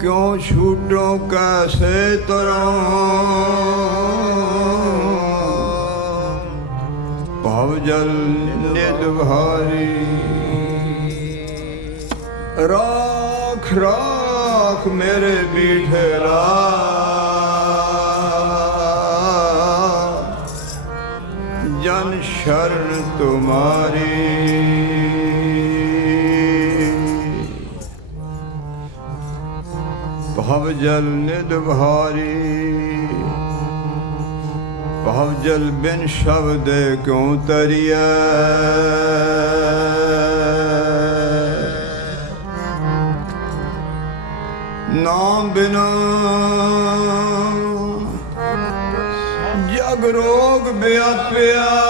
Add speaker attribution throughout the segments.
Speaker 1: ਕਿਉਂ ਛੂਟੋ ਕੈਸੇ ਤਰੋਂ ਭਵ ਜਲ ਨਿਦਭਾਰੀ ਰਾਖ ਰਾਖ ਮੇਰੇ ਬੀਠਲਾ ਜਨ ਸ਼ਰਨ ਤੁਮਾਰੀ। ਭਵ ਜਲ ਨਿਦਭਾਰੀ ਭਵ ਜਲ ਬਿਨ ਸ਼ਬਦ ਕਿਉ ਤਰੀਐ? ਨਾਮ ਬਿਨਾ ਜਗ ਰੋਗ ਬਿਆਪਿਆ।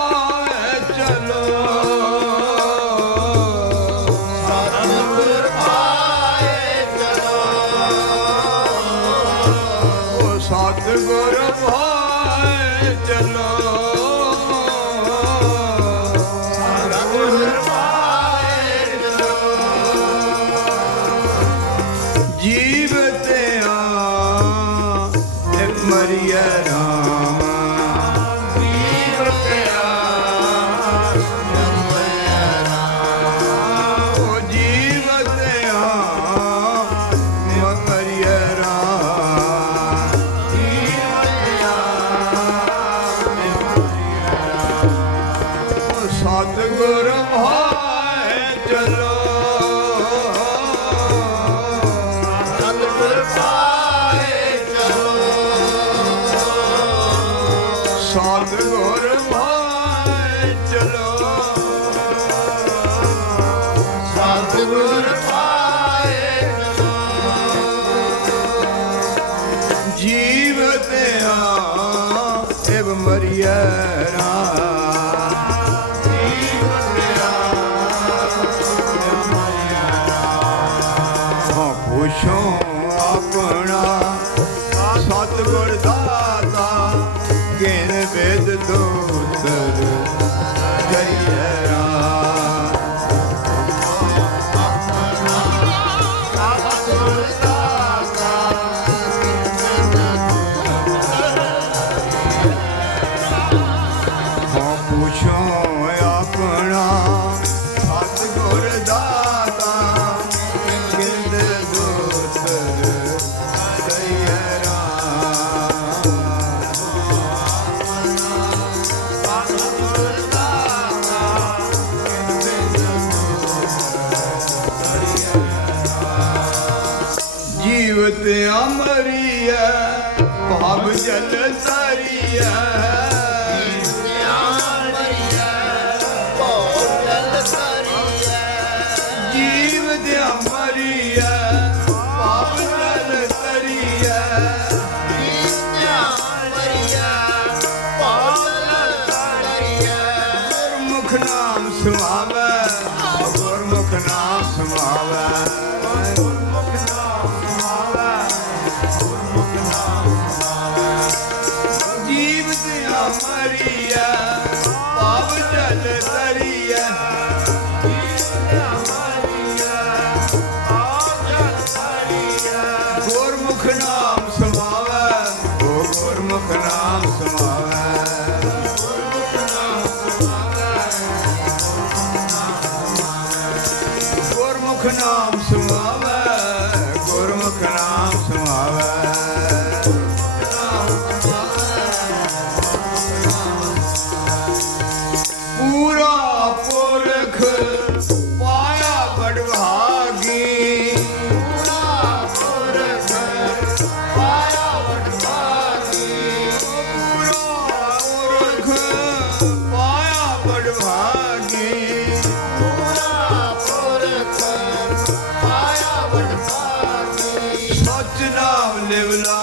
Speaker 2: ਆਇਆ ਵਡਭਾਗੀ
Speaker 1: ਸੱਚ ਨਾਮ ਲਿਵ ਲਾ।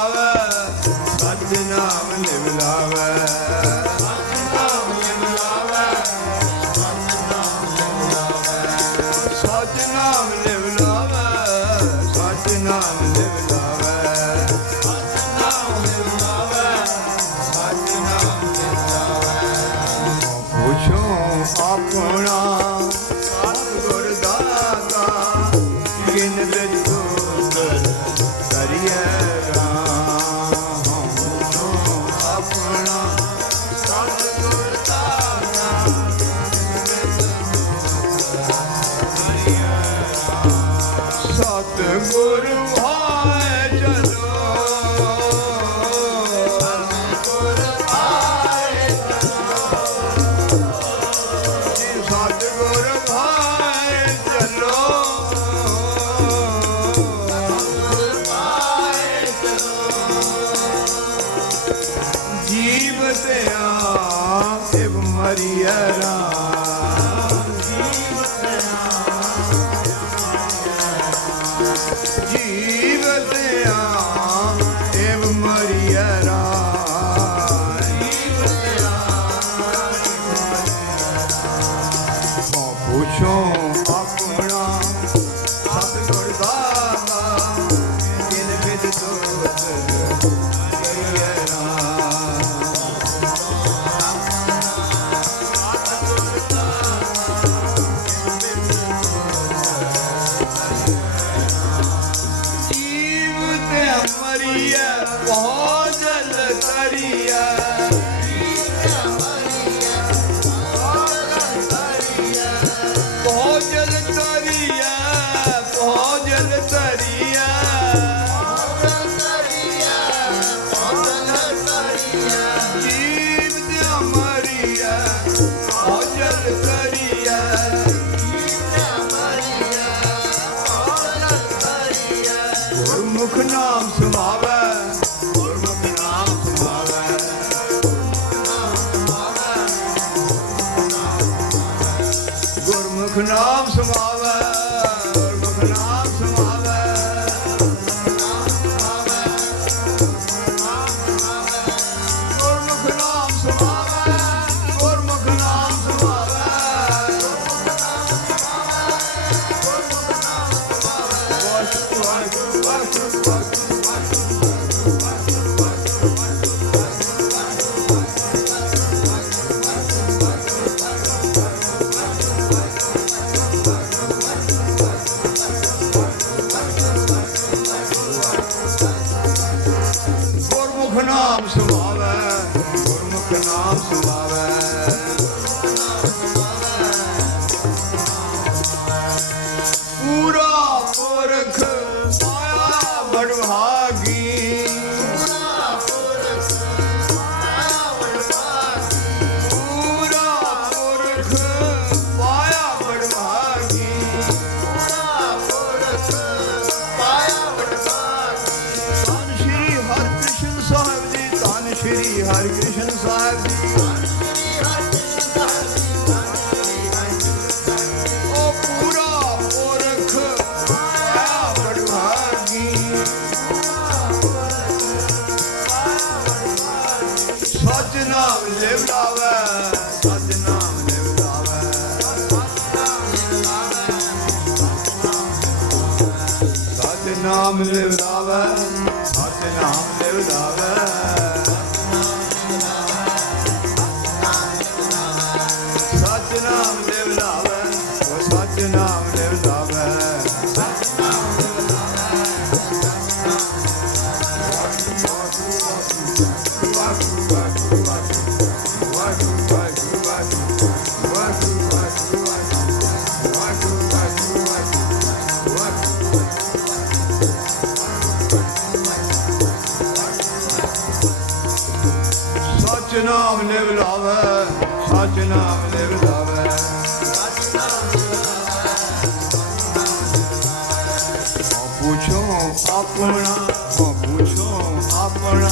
Speaker 1: ਕਰੀਏ ਬਹੁਤ ਜਲ ਕਰੀਏ ਹਰਿ ਕ੍ਰਿਸ਼ਨ ਸਾਹਿਬ ਜੀ ਉਹ ਪੂਰਾ ਪੁਰਖ ਆ ਬੜਵਾਗੀ ਸੱਚ ਨਾਮ ਲਿਵਲਾਵੇ ਸੱਚ ਨਾਮ ਲਿਵਲਾਵੇ ਸੱਚ ਨਾਮ ਲਿਵਲਾਵੇ ਨਾਮ ਲਿਵ ਲਾਵੇ, ਸਚ ਨਾਮ ਲਿਵ ਲਾਵੇ।
Speaker 2: ਸਚ ਨਾਮ
Speaker 1: ਆਪਣਾ, ਹੋ ਆਪਣਾ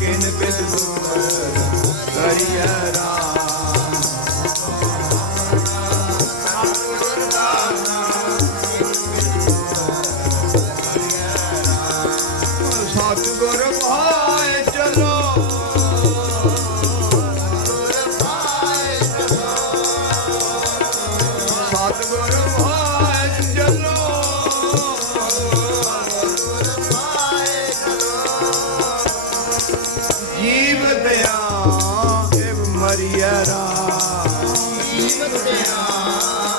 Speaker 1: ਕਿਨ ਬਿਦ ਕਰਿਆ ਜੀਵ
Speaker 2: ਤੇਰਾ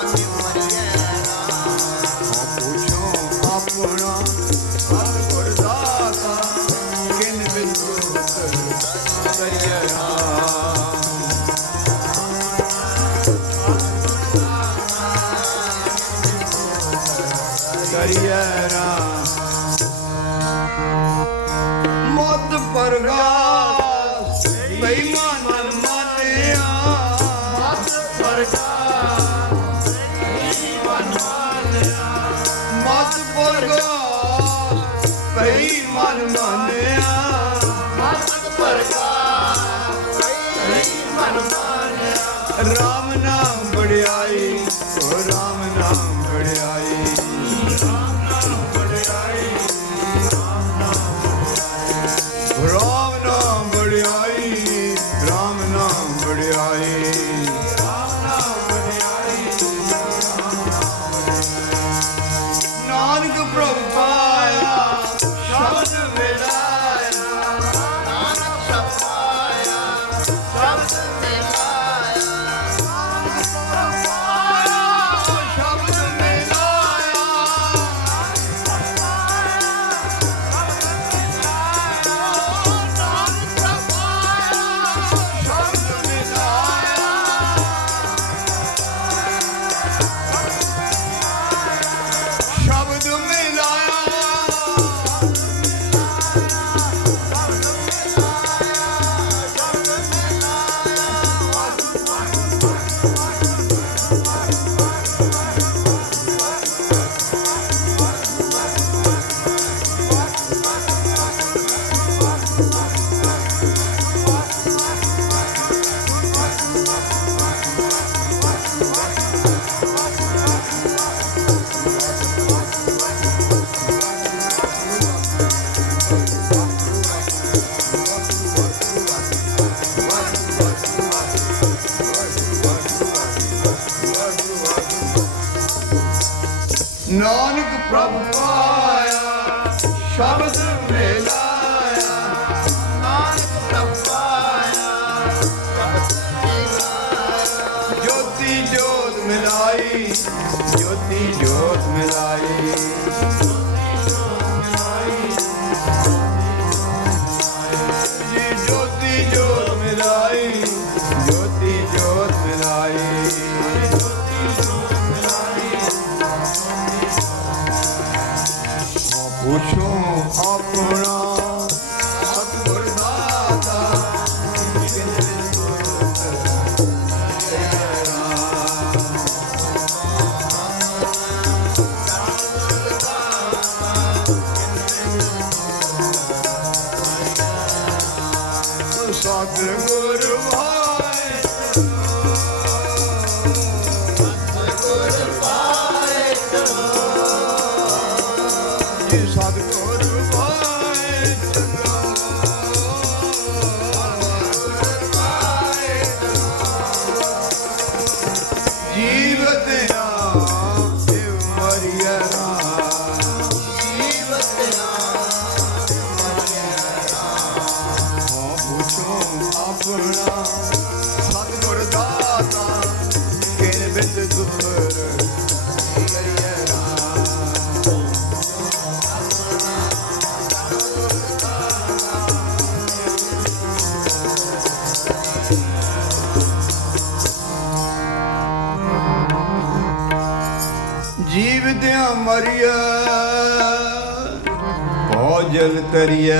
Speaker 1: ਕਰੀਐ।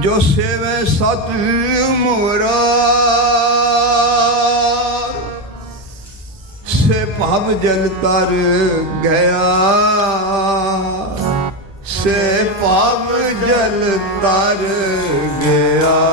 Speaker 1: ਜੋ ਸੇਵੇ ਸਤ ਮੁਰਾ, ਸੇ ਭਵ ਜਲ ਤਰ ਗਿਆ। ਸੇ ਭਵ ਜਲ ਤਰ ਗਿਆ।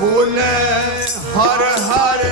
Speaker 1: ਬੋਲੇ ਹਰ ਹਰ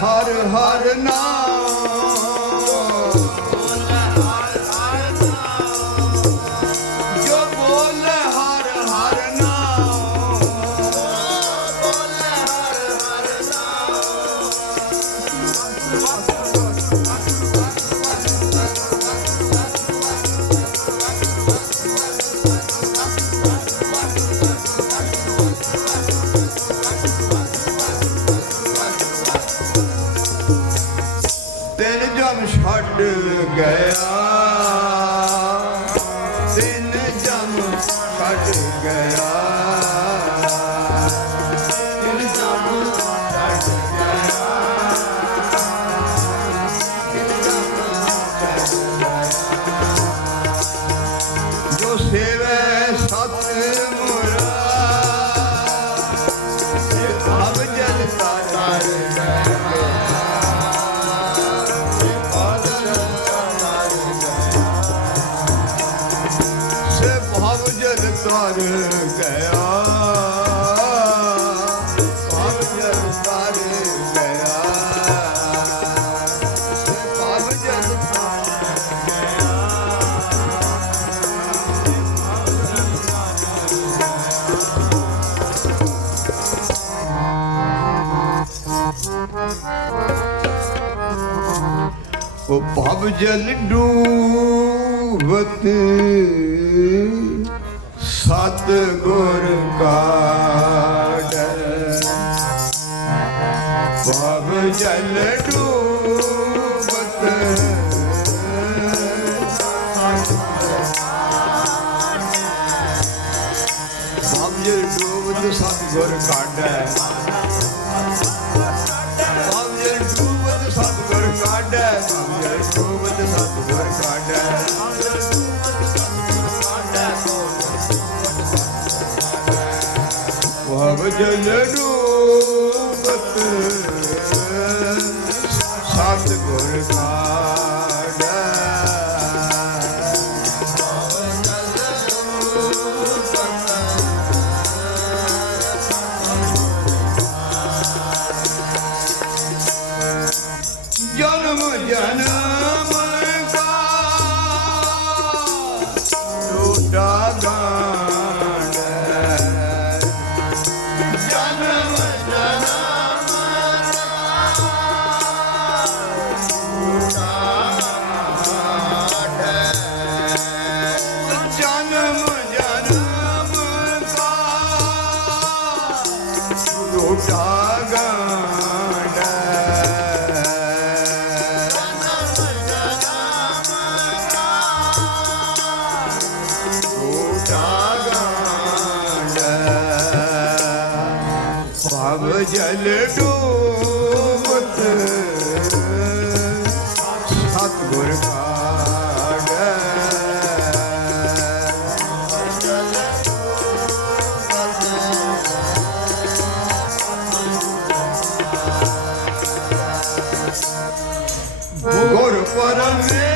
Speaker 1: ਹਰ ਹਰ ਨਾਮ जल डूबत सत गुर का पव जल डूबत पव जल डूबत सत गुर काट Rama गुरु परमे